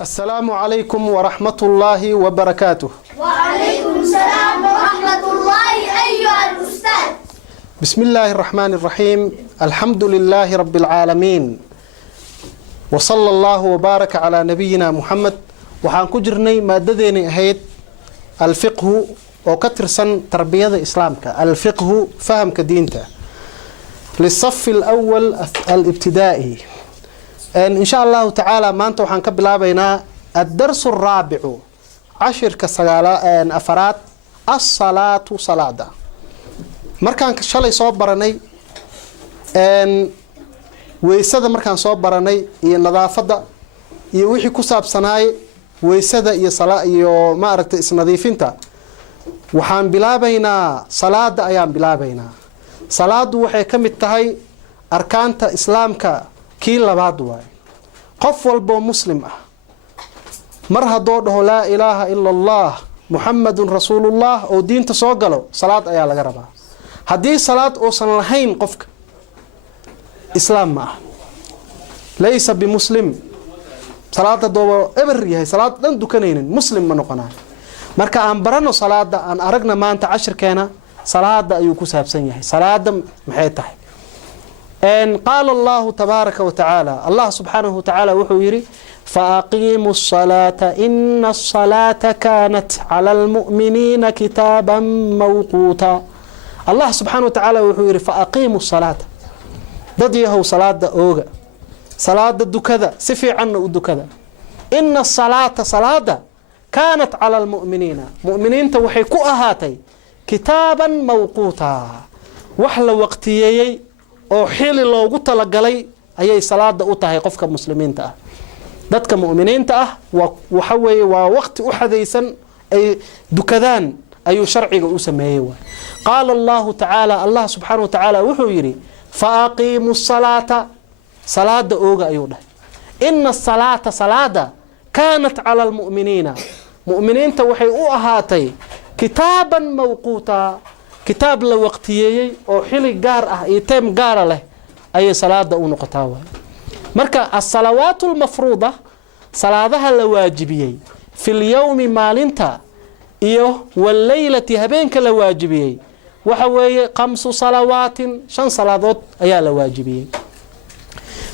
السلام عليكم ورحمة الله وبركاته. وعليكم السلام ورحمة الله أيها الأستاذ. بسم الله الرحمن الرحيم. الحمد لله رب العالمين وصلى الله وبارك على نبينا محمد. وحان كجرني ماددين أهيد الفقه وكتر سن تربية إسلامك. الفقه فهم كدينته للصف الأول الابتدائي. إن شاء الله تعالى ما أنتوا حنكبلا بينا الدرس الرابع عشر كسجالا أفراد الصلاة صلاة. مركان كشلي صوب براني ويسد مركان صوب براني النظافة يوحي كسب صناي ويسد يصلاة يو ما أردت إسناديفينتا وحان بلا بينا صلاة أيام بلا بينا صلاة وحي كم التهي أركانت إسلامك kii labaad waay qof walbo muslim ah mar hadoo dhaho laa ilaaha illa allah muhammadun rasuulullah oo diinta soo galo salaad ayaa laga rabaa. haddii salaad uusan lahayn qofka islaam ma ah, laysa bimuslim. salaada doobo eber yahay salaad dhan dukanaynin muslim ma noqonayo. marka aan barano salaada aan aragna maanta cashirkeena salaada ayuu ku saabsan yahay. salaada maxay tahay؟ قال الله تبارك وتعالى الله سبحانه وتعالى وحيري فأقيموا الصلاة إن الصلاة كانت على المؤمنين كتابا موقوتا. الله سبحانه وتعالى وحيري فأقيموا الصلاة ضديه صلاة أوغا صلاة دو كذا سفي عنه دو كذا. إن الصلاة صلاة كانت على المؤمنين مؤمنين توحيكو أهاتي كتابا موقوتا وحل وقتيي oo xili loogu talagalay ayay salaada u tahay qofka muslimiinta ah. dadka muuminiinta ah waxa weeye waa waqti u xadaysan ay dukadaan ayuu sharciga u sameeyay. qaala allah ta'ala allah subhanahu wa ta'ala wuxuu yiri faaqimus salata salaada ooga ayuu dhahay. inna salata salada kanat ala almu'minina mu'miniinta waxay u ahaatay kitaaban mawquta kitaab la waqtiyeeyay oo xili gaar ah iyo time gaar leh ay salaada u noqotaa way. marka as-salawaatul mafruuda salaadaha la waajibiyay fil yawmi maalinta iyo wal laylati habeenka la waajibiyay waxa weeye 5 salawaatin 5 salaadood ayaa la waajibiyay.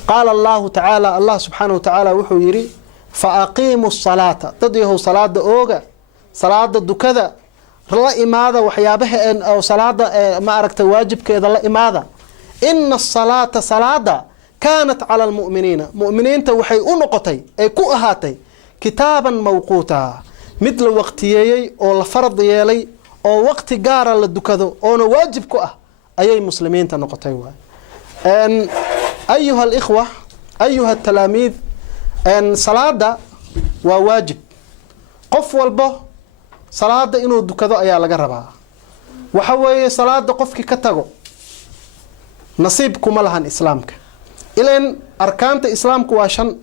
qaala allah ta'ala allah subhanahu wa ta'ala wuxuu yiri fa aqimus salata tadihu salaada ooga salaada dukada la imaada waxyaabaha oo salaada ma aragtay waajibkeeda la imaada. inna as-salata salada kanat ala al-mu'minina mu'miniinta waxay u noqotay ay ku ahaatay kitaaban mawquuta mid la waqtiyeeyay oo la farad yeelay oo waqti gaar ah la dukado oo waajib ku ah ayay muslimiinta noqotay waay. ayuha al-ikhwa ayuha at-talaamiid salada waa waajib qof walbo salaada inuu dukado ayaa laga rabaa. waxa weeye salaada qofkii ka tago nasiib kuma lahan islaamka. ilaan arkaanta islaamku waa 5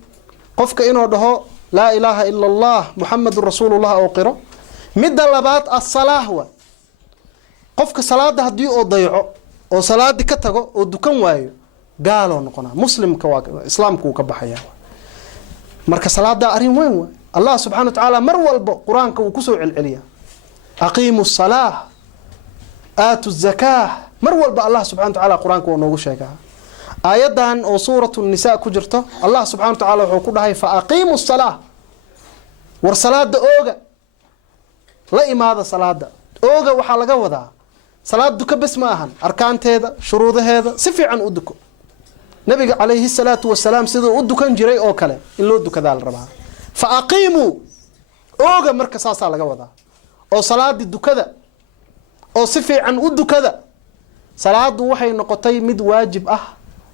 qofka inuu dhaho laa ilaaha illa allah muhammadur rasuulullah oo qiro. midda labaad as-salaah wa qofka salaada hadii uu dayaco oo salaadi ka tago oo dukan waayo gaalo noqona muslimka waa islaamku ka baxaya. marka salaada arin weyn waa الله سبحانه وتعالى مر والب قرآن كوكسو العليا أقيموا الصلاة آتوا الزكاة مر والب الله سبحانه وتعالى قرآن كونوغو شيكا. آيادان أو سورة النساء كجرته الله سبحانه وتعالى وحكولها فأقيموا الصلاة والصلاة أوغا لا إمادة صلاة أوغا وحالقا وضع صلاة دوك بس ماهن أركان هذا شروط هذا سفي عن أدكو نبي عليه الصلاة والسلام سيدو أدو كان جري أو كلام إلا أدو كذا الربعة فأقيموا أوغا مركز ساسا لغا ودا أو صلاة دو كذا أو صفي عن أدو كذا صلاة وحي نقطي مد واجب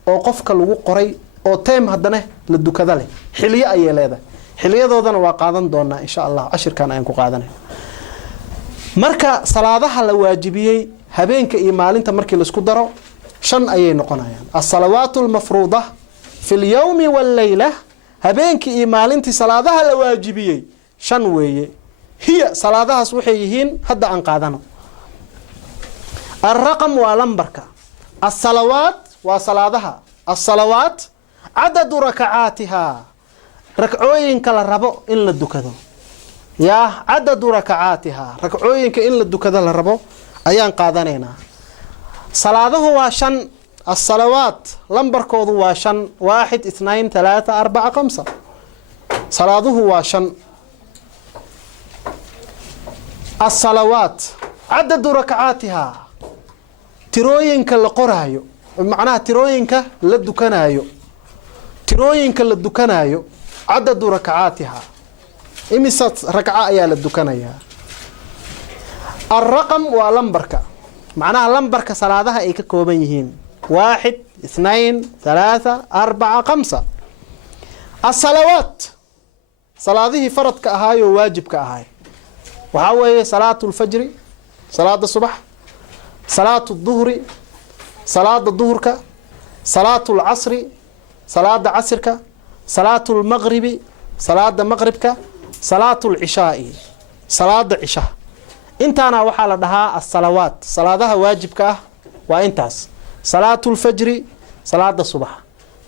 أو قفك لغو قري أو تيم هدنه لدو كذا لي حلية أي ليدا حلية دودنا واقعدن دونا إن شاء الله 10 كان أينكو قادنه. مركا صلاة الواجبية هبينك إيمالين تمركي لسكو درو 5 أي نقنايان. الصلوات المفروضة في اليوم والليلة habeenkii iyo maalintii salaadaha la waajibiyay 5 weeye. hiya salaadahaas waxay yihiin hadda aan qaadano. الرقم والنمبرك الصلوات وصلادها الصلوات عدد ركعاتها ركعوين كلا ربو إن لدكدو يا عدد ركعاتها ركعوين كإن لدكدو لربو أيان قادنينا صلاته واشن الصلوات لمبر كودو واشن 1 2 3 4 5 صلاته واشن الصلوات عدد ركعاتها تروينك لقرايو معناها تروينك لدكنايو تروينك لدكنايو عدد ركعاتها إمسات ركعة يا لدكنايا الرقم ولمبركه معناها لمبركه صلاتها اي ككوبن يهين 1 2 3 4 5 الصلوات صلاته فرض كأهاي وواجب كأهاي وهو صلاة الفجر صلاة الصبح صلاة الظهر صلاة الظهر صلاة العصر صلاة عصرك صلاة المغرب صلاة مغربك صلاة العشاء صلاة العشاء انت انا وحال دها الصلوات صلاتها واجبك وانتاس صلاة الفجر صلاة الصبح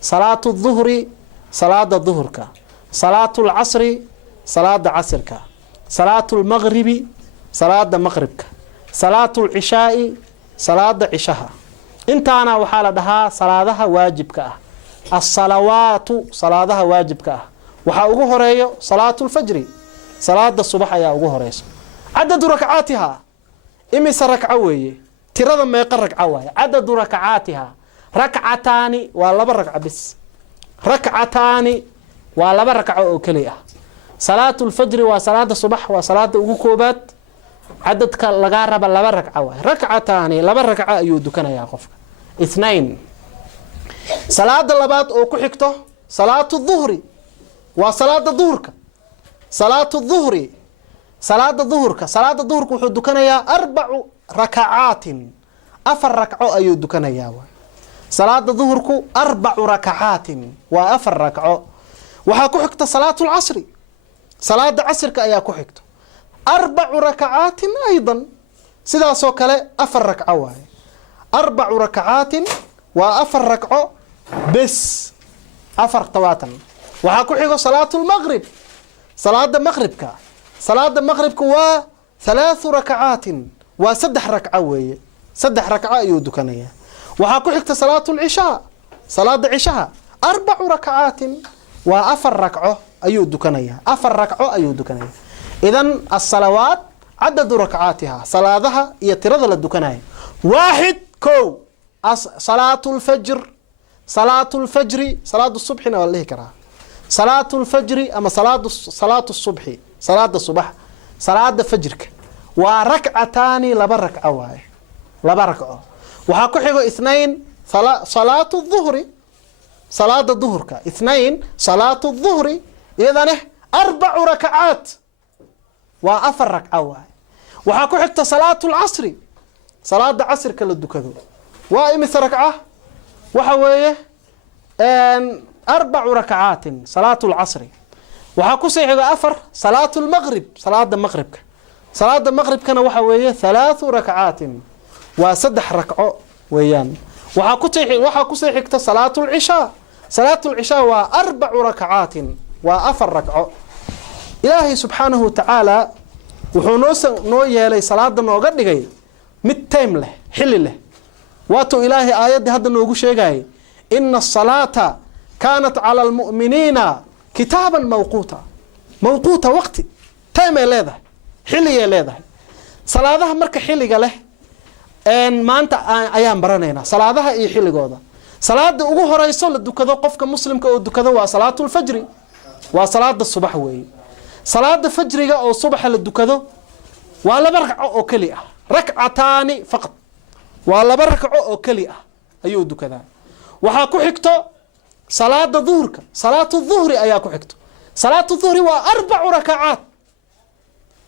صلاة الظهر صلاة الظهرك صلاة العصر صلاة عصرك صلاة المغرب صلاة مغربك صلاة العشاء صلاة عشاء انت انا وحال دها صلاتها واجبك الصلوات صلاتها واجبك وحا ugu horeeyo صلاة الفجر صلاة الصبح ayaa ugu horeyso عدد ركعاتها إمس ركعة ويه ترى ما يقرق عوايا عدد ركعاتها ركعتان ولا بركعة بس ركعتان ولا بركعة أوكلية صلاة الفجر وصلاة الصبح وصلاة أوكوبات عدد لقارب لا بركعة ويه ركعتان لا بركعة يودكنا يا خف 2 صلاة اللبات أو كحكته صلاة الظهر وصلاة الظهرك صلاة الظهر صلاة الظهر وحو دكانيا 4 ركعات 4 ركعة أيو دكانيا صلاة الظهر 4 ركعات و4 ركعة وحا كحكت صلاة العصر صلاة العصر كأيا كحكت 4 ركعات أيضا سيدا سوكالي 4 ركعة 4 ركعات و4 ركعة بس 4 طواتا وحا كحكت صلاة المغرب صلاة المغرب صلاة المغرب كوا 3 ركعات و6 ركعة ويه 6 ركعة يودكنيا وحا كحكت صلاة العشاء صلاة العشاء 4 ركعات و4 ركعة يودكنيا 4 ركعة يودكنيا إذن الصلوات عدد ركعاتها صلاتها يترد للدكنيا 1 كو صلاة الفجر صلاة الصبح والله كرا صلاة الفجر أما صلاة الصبح صلاة الصبح صلاة الفجر وركعتان لبركعة واي لبركعة وحكو حيقو 2 صلاة الظهر صلاة الظهر 2 صلاة الظهر إذن 4 ركعات و4 ركعة واي وحكو حيقو صلاة العصر صلاة العصر كالدكذو وإمث ركعة وحوية 4 ركعات صلاة العصر وحكو سيحيقو 4 صلاة المغرب صلاة المغرب كان وحوية 3 ركعات و6 ركعة ويان وحكو سيحيقو صلاة العشاء و4 ركعات و4 ركعة إلهي سبحانه وتعالى وحو نو يلي صلاة نوغا دغاي مid time له حل له واتو إلهي آيات هذا نوغو شيغاي إن الصلاة كانت على المؤمنين كتابا موقوتا وقت تايم leedahay xilliga leedahay salaadaha marka xilliga leh maanta ayaan baranaynaa salaadaha iyo xilligooda salaada ugu horeyso la dukado qofka muslimka oo dukado waa salaatul fajr waa salaada subax weeye salaada fajriga oo subax la dukado waa 2 ragco oo kali ah rak'ataani faqat waa 2 ragco oo kali ah ayuu dukadaa waxa ku xigto صلاة الظهر صلاة الظهر أيا كحكتو صلاة الظهر و4 ركعات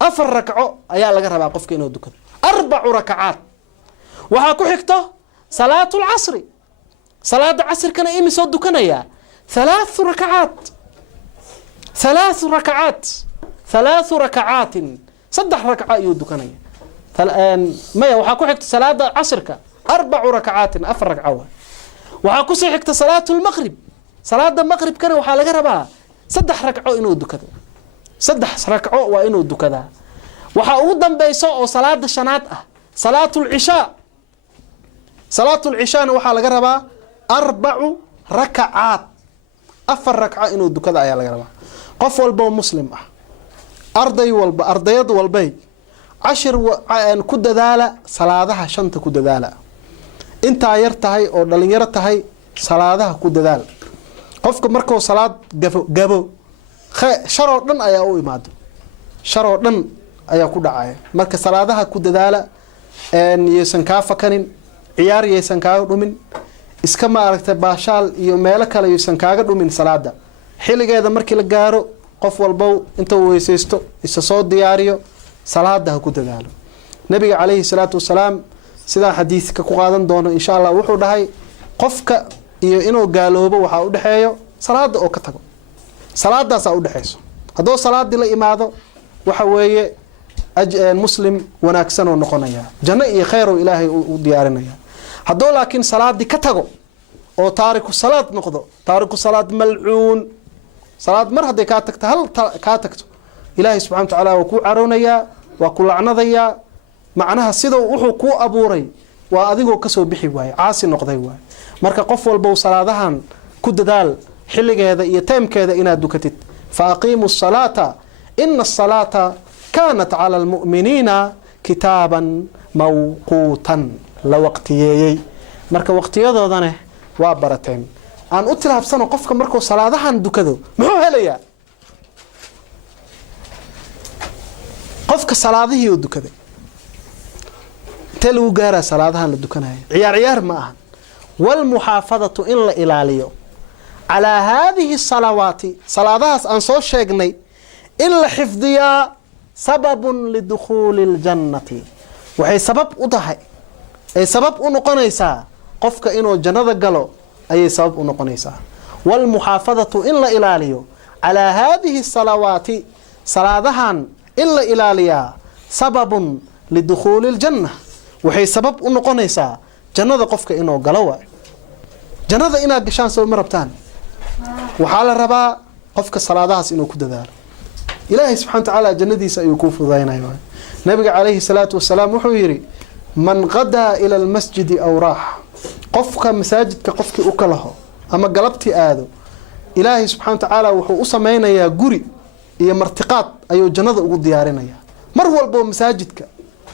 4 ركعة أيا لغا ربا قفك إنو دكتو 4 ركعات وها كحكتو صلاة العصر صلاة العصر كان إيمي سو دكنيا 3 ركعات 3 ركعات 6 ركعة يو دكنيا ما وها كحكتو صلاة العصر 4 ركعات 4 ركعة وها كسي حكتو صلاة المغرب صلاة المغرب كان وحا لغا ربا saddex ragco inuu dukado saddex ragco waa inuu dukadaa waxa ugu dambayso oo salaada shanaad ah salaatul cishaa waxa laga rabaa 4 rakacaat 4 ragco inuu dukada ayaa laga rabaa qof walba muslim ah arday walba ardayad walbay 10 ku dadaala salaadaha shanta ku dadaala inta yar tahay oo dhalinyaro tahay salaadaha ku dadaal qofka markuu salaad gabo sharo dhan ayaa u imaado sharo dhan ayaa ku dhacay marka salaadaha ku dadaala yeesan ka fakanin ciyaar yeesan ka dhumin iska ma aragtay baashaal iyo meelo kale yeesan kaaga dhumin salaada xiligeeda markii la gaaro qof walba inta uu weeseysto isa soo diyaariyo salaadaha ku dadaalo nabiga kaleey salaatu wasalaam sida xadiiska ku qaadan doono insha Allah wuxuu dhahay qofka iyo inuu gaaloobo waxa u dhaxeeyo salaada oo ka tago salaadaas u dhaxeyso hadoo salaadii la imaado waxa weeye muslim wanaagsan oo noqonaya janno iyo khayr oo ilaahay u diyaarinaya hadoo laakiin salaadii ka tago oo taariku salaad noqdo taariku salaad mal'uun salaad mar haday ka tagto hal ka tagto ilaahay subhanahu wa ta'ala waa ku caroonaya waa ku lacnadaya macnaha sida wuxuu ku abuuray waa adigoo ka soo bixi waay caasi noqday waay marka qof walba salaadahan ku dadaal xiligeeda iyo timekeeda inaad dukatid faaqimus salata inna as-salata kanat 'ala al-mu'minina kitaban mawqutan la waqtiyeeyay marka waqtiyadoodana waa barateen aan u tilaabsano qofka markuu salaadahan dukado muxuu helayaa qofka salaadihii uu dukaday تلو جارة صلاة للدكانة عيار معها والمحافظة إلا إلاليو على هذه الصلوات صلاة أنصار شيقني إلا حفظيا سبب لدخول الجنة وهي سبب أضحي أي سبب أنقنيسا قفك إنو الجنة قالوا أي سبب أنقنيسا والمحافظة إلا إلاليو على هذه الصلوات صلاة إلا إلاليا سبب لدخول الجنة waxay sabab u noqonaysaa jannada qofka inuu galo waa jannada inaad gashaan soo marabtaan waxa la rabaa qofka salaadahaas inuu ku dadaalo ilaahay subhanahu wa ta'ala jannadiisa ayuu ku fudaynayaa nabiga kaleey salaatu wasalaam wuxuu yiri man qada ila almasjid aw rah qofka masaajidka qofkii u kalaho ama galabti aado ilaahay subhanahu wa ta'ala wuxuu u sameeynayaa guri iyo martiqaad ayuu jannada ugu diyaarinayaa mar walba masaajidka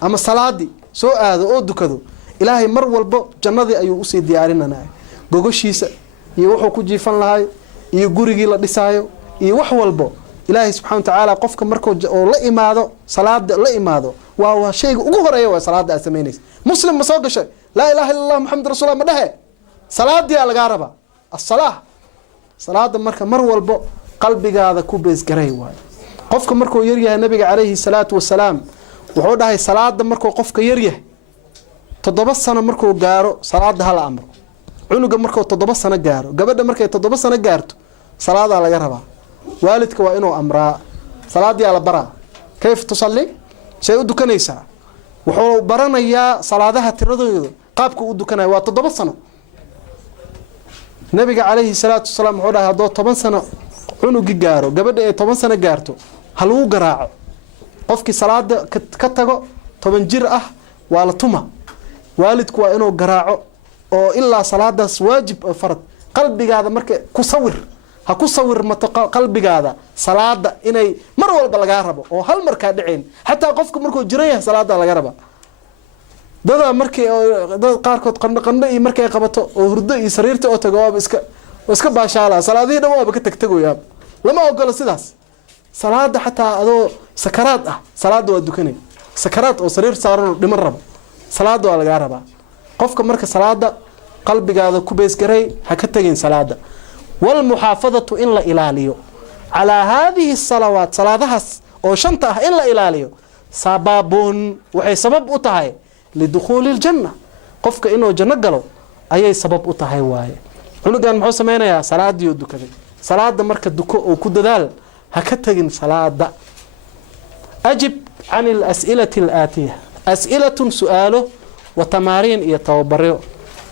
ama salaadi soo aado oo dukado ilaahay mar walba jannadii ayuu u sii diyaarinanaa gogoshiisa iyo wuxuu ku jiifan lahay iyo gurigii la dhisaayo iyo wax walba ilaahay subhanahu wa ta'ala qofka markuu oo la imaado salaada la imaado waa shayga ugu horeeya waa salaada aad sameynayso muslim ma soo gashay la ilaaha illa allah muhammad rasuulullah ma dhahe salaadii laga raba as-salaah salaada marka mar walba qalbigaada ku bees garay waay qofka markuu yar yahay nabiga kaleey salaatu wasalaam wuxuu dhahay salaada markuu qofka yar yahay 7 sano markuu gaaro salaada hal amro cunuga markuu 7 sano gaaro gabadha markay 7 sano gaarto salaada laga rabaa waalidka waa inuu amraa salaadii la baraa kayf tusalli shay u dukanaysa wuxuu baranayaa salaadaha tiradooda qaabka u dukanayo waa 7 sano nabiga kaleey salaatu wasalaam wuxuu dhahay hadoo 10 sano cunugi gaaro gabadha ay 10 sano gaarto hal uu garaaco qofkii salaada ka tago 10 jir ah waa la tuma waalidku waa inuu garaaco oo ilaa salaadaas waajib oo farad qalbigaada marka ku sawir ha ku sawir mato qalbigaada salaada inay mar walba laga rabo oo hal mar ka dhicin hatta qofku markuu jiray salaada laga raba dada markii dad qaar kood qandho iyo markay qabato oo hurdo iyo sariirta oo tago waa iska baashaala salaadii dhawaaba ka tagtagoyaa lama ogolo sidaas salaada hatta adoo sakaraad ah salaada waa dukanay sakaraad oo sariir saaran dhiman rabo salaada waa laga rabaa qofka marka salaada qalbigaada ku bees garay ha ka tagin salaada wal muhaafadatu in la ilaaliyo ala hadhihi salawat salaadahaas oo shanta ah in la ilaaliyo sababun waxay sabab u tahay lidukhul aljanna qofka inuu janno galo ayay sabab u tahay waaye cunugan muxuu sameeynaya salaadii dukaday salaada marka duko oo ku dadaal هكتجن صلاة أجب عن الأسئلة الآتية أسئلة سؤاله وتمارين يتوبرئ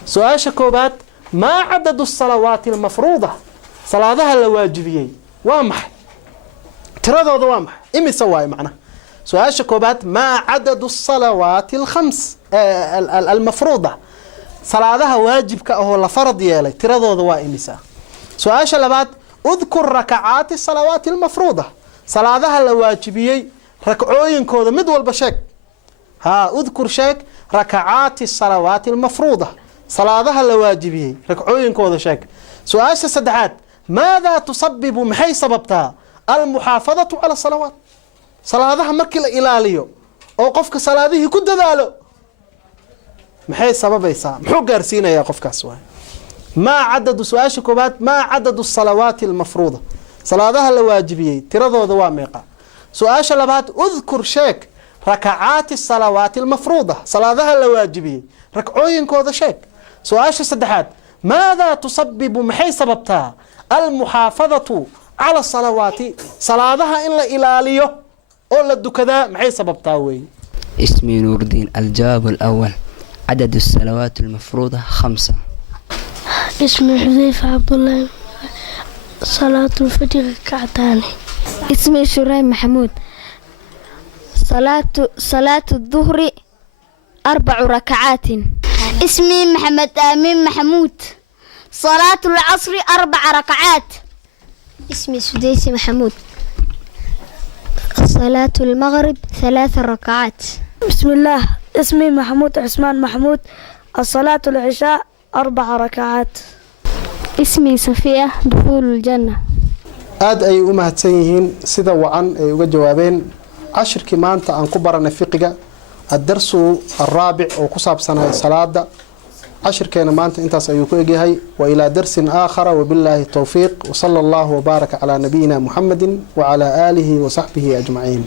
سؤال شكوبات ما عدد الصلوات المفروضة صلاة الواجبية وامح ترى وامح إمي سواي معنا سؤال شكوبات ما عدد الصلوات الخمس المفروضة صلاة واجب كأهو لفرض يالي ترى إمي سا سؤال شلبات اذكر ركعات الصلوات المفروضة صلاة الواجبية ركعوين كودا مدول بشك ها اذكر شك ركعات الصلوات المفروضة صلاة الواجبية ركعوين كودا شك سؤال سدعات ماذا تسبب محي سببتها المحافظة على الصلوات صلاة مركل إلاليو أو قفك صلاة كد ذالو محي سبب يسا محو قارسينا يا قفك سواء ما عدد سؤال شكوبات ما عدد الصلوات المفروضة صلاة الواجبية ترضو دواميقا سؤال شلبات اذكر شيك ركعات الصلوات المفروضة صلاة الواجبية ركعوين كوذا شيك سؤال سدحات ماذا تسبب محي سببتها المحافظة على الصلوات صلاة إلا إلاليو أولا الدكذا محي سببتها وي اسمي نور الدين. الجواب الأول عدد الصلوات المفروضة 5. اسمي حذيفة عبد الله. صلاة الفجر ركعتان. اسمي شريم محمود. صلاة الظهر 4 ركعات. اسمي محمد آمين محمود. صلاة العصر 4 ركعات. اسمي سديسي محمود. صلاة المغرب 3 ركعات. بسم الله. اسمي محمود عثمان محمود. الصلاة العشاء 4 ركعات. اسمي صفية. دخول الجنة. aad ay u mahadsan yihiin sida wacan ay uga jawaabeen cashirkii maanta aan ku baranay fiqiga ad-darsu ar-raabi' oo ku saabsanay salaada cashirkeena maanta intaas ayuu ku egyahay wa ila darsin aakhara wa billahi tawfiiq wa sallallahu wa baraka ala nabiyyina Muhammadin wa ala alihi wa sahbihi ajma'in.